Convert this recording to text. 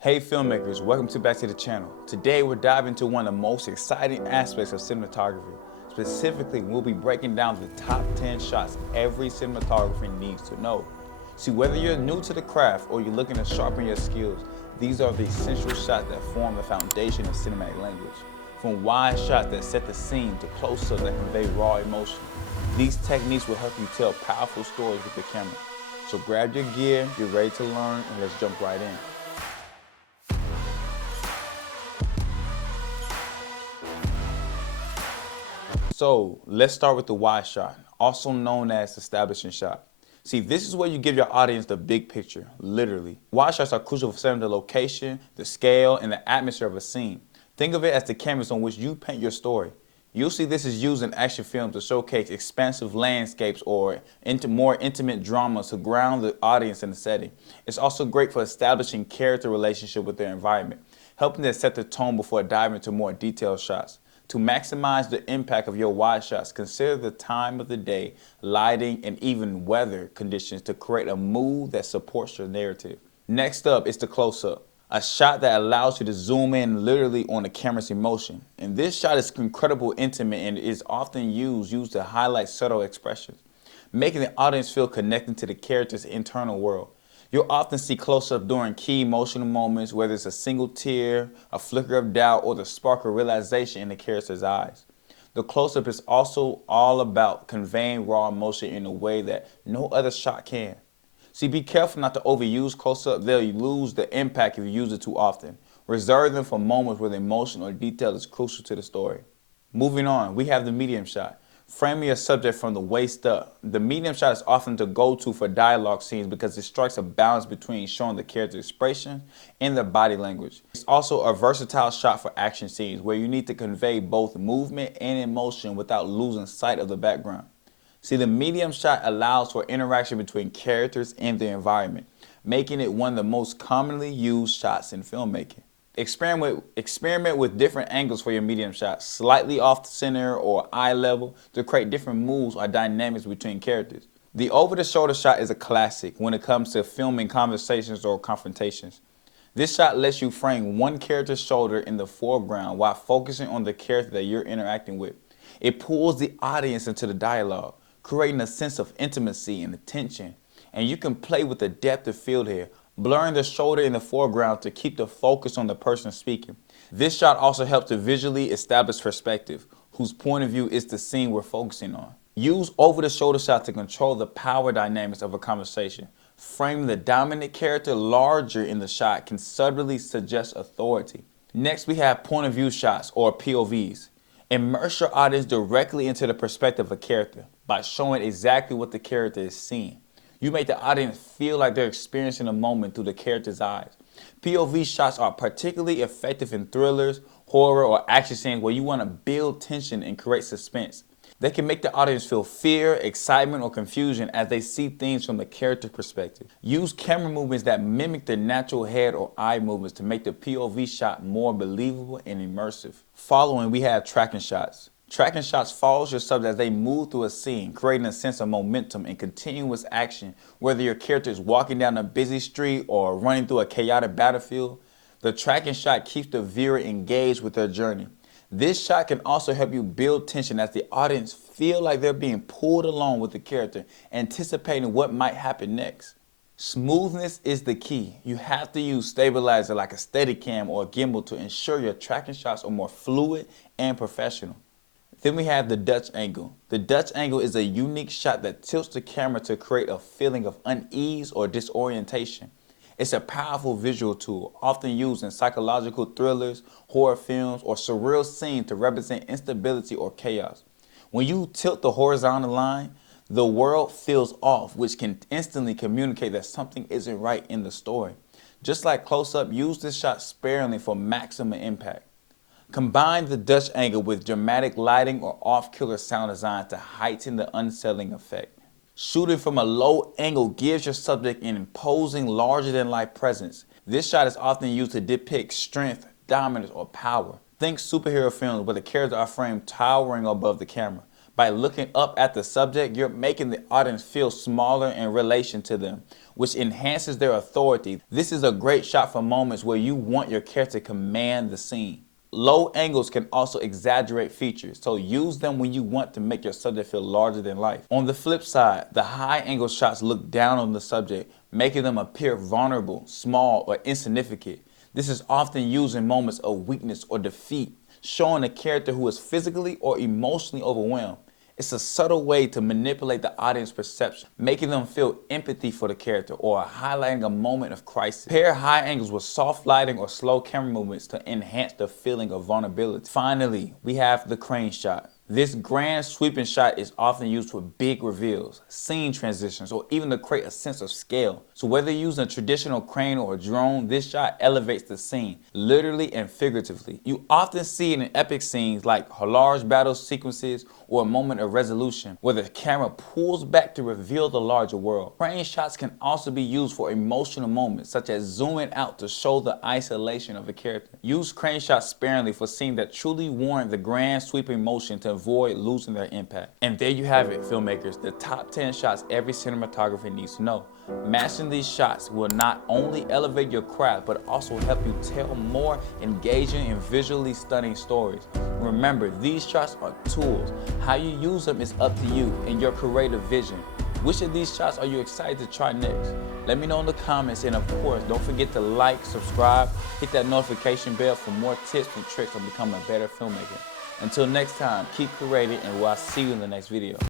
Hey filmmakers, welcome back to the channel. Today we're diving into one of the most exciting aspects of cinematography. Specifically, we'll be breaking down the top 10 shots every cinematographer needs to know. See, whether you're new to the craft or you're looking to sharpen your skills, these are the essential shots that form the foundation of cinematic language. From wide shots that set the scene to close-ups that convey raw emotion, these techniques will help you tell powerful stories with the camera. So grab your gear, get ready to learn, and let's jump right in. So let's start with the wide shot, also known as establishing shot. See, this is where you give your audience the big picture, literally. Wide shots are crucial for setting the location, the scale, and the atmosphere of a scene. Think of it as the canvas on which you paint your story. You'll see this is used in action films to showcase expansive landscapes or more intimate dramas to ground the audience in the setting. It's also great for establishing character relationship with their environment, helping them set the tone before diving into more detailed shots. To maximize the impact of your wide shots, consider the time of the day, lighting, and even weather conditions to create a mood that supports your narrative. Next up is the close-up, a shot that allows you to zoom in literally on the camera's emotion. And this shot is incredibly intimate and is often used to highlight subtle expressions, making the audience feel connected to the character's internal world. You'll often see close-up during key emotional moments, whether it's a single tear, a flicker of doubt, or the spark of realization in the character's eyes. The close-up is also all about conveying raw emotion in a way that no other shot can. See, be careful not to overuse close-up. They'll lose the impact if you use it too often. Reserve them for moments where the emotion or detail is crucial to the story. Moving on, we have the medium shot. Framing your subject from the waist up. The medium shot is often the go-to for dialogue scenes because it strikes a balance between showing the character's expression and their body language. It's also a versatile shot for action scenes where you need to convey both movement and emotion without losing sight of the background. See, the medium shot allows for interaction between characters and the environment, making it one of the most commonly used shots in filmmaking. Experiment with different angles for your medium shot, slightly off the center or eye level to create different moves or dynamics between characters. The over-the-shoulder shot is a classic when it comes to filming conversations or confrontations. This shot lets you frame one character's shoulder in the foreground while focusing on the character that you're interacting with. It pulls the audience into the dialogue, creating a sense of intimacy and attention. And you can play with the depth of field here, blurring the shoulder in the foreground to keep the focus on the person speaking. This shot also helps to visually establish perspective, whose point of view is the scene we're focusing on. Use over-the-shoulder shot to control the power dynamics of a conversation. Framing the dominant character larger in the shot can subtly suggest authority. Next, we have point of view shots, or POVs. Immerse your audience directly into the perspective of a character by showing exactly what the character is seeing. You make the audience feel like they're experiencing a moment through the character's eyes. POV shots are particularly effective in thrillers, horror, or action scenes where you want to build tension and create suspense. They can make the audience feel fear, excitement, or confusion as they see things from the character perspective. Use camera movements that mimic their natural head or eye movements to make the POV shot more believable and immersive. Following, we have tracking shots. Tracking shots follows your subject as they move through a scene, creating a sense of momentum and continuous action, whether your character is walking down a busy street or running through a chaotic battlefield. The tracking shot keeps the viewer engaged with their journey. This shot can also help you build tension as the audience feel like they're being pulled along with the character, anticipating what might happen next. Smoothness is the key. You have to use stabilizer like a Steadicam or a gimbal to ensure your tracking shots are more fluid and professional. Then we have the Dutch angle. The Dutch angle is a unique shot that tilts the camera to create a feeling of unease or disorientation. It's a powerful visual tool, often used in psychological thrillers, horror films, or surreal scenes to represent instability or chaos. When you tilt the horizontal line, the world feels off, which can instantly communicate that something isn't right in the story. Just like close-up, use this shot sparingly for maximum impact. Combine the Dutch angle with dramatic lighting or off-kilter sound design to heighten the unsettling effect. Shooting from a low angle gives your subject an imposing, larger-than-life presence. This shot is often used to depict strength, dominance, or power. Think superhero films where the characters are framed towering above the camera. By looking up at the subject, you're making the audience feel smaller in relation to them, which enhances their authority. This is a great shot for moments where you want your character to command the scene. Low angles can also exaggerate features, so use them when you want to make your subject feel larger than life. On the flip side, the high angle shots look down on the subject, making them appear vulnerable, small, or insignificant. This is often used in moments of weakness or defeat, showing a character who is physically or emotionally overwhelmed. It's a subtle way to manipulate the audience perception, making them feel empathy for the character or highlighting a moment of crisis. Pair high angles with soft lighting or slow camera movements to enhance the feeling of vulnerability. Finally, we have the crane shot. This grand sweeping shot is often used for big reveals, scene transitions, or even to create a sense of scale. So whether using a traditional crane or a drone, this shot elevates the scene, literally and figuratively. You often see it in epic scenes like large battle sequences or a moment of resolution, where the camera pulls back to reveal the larger world. Crane shots can also be used for emotional moments, such as zooming out to show the isolation of a character. Use crane shots sparingly for scenes that truly warrant the grand sweeping motion to avoid losing their impact. And there you have it, filmmakers, the top 10 shots every cinematographer needs to know. Mastering these shots will not only elevate your craft, but also help you tell more engaging and visually stunning stories. Remember, these shots are tools. How you use them is up to you and your creative vision. Which of these shots are you excited to try next? Let me know in the comments, and of course, don't forget to like, subscribe, hit that notification bell for more tips and tricks on becoming a better filmmaker. Until next time, keep creating, and we'll see you in the next video.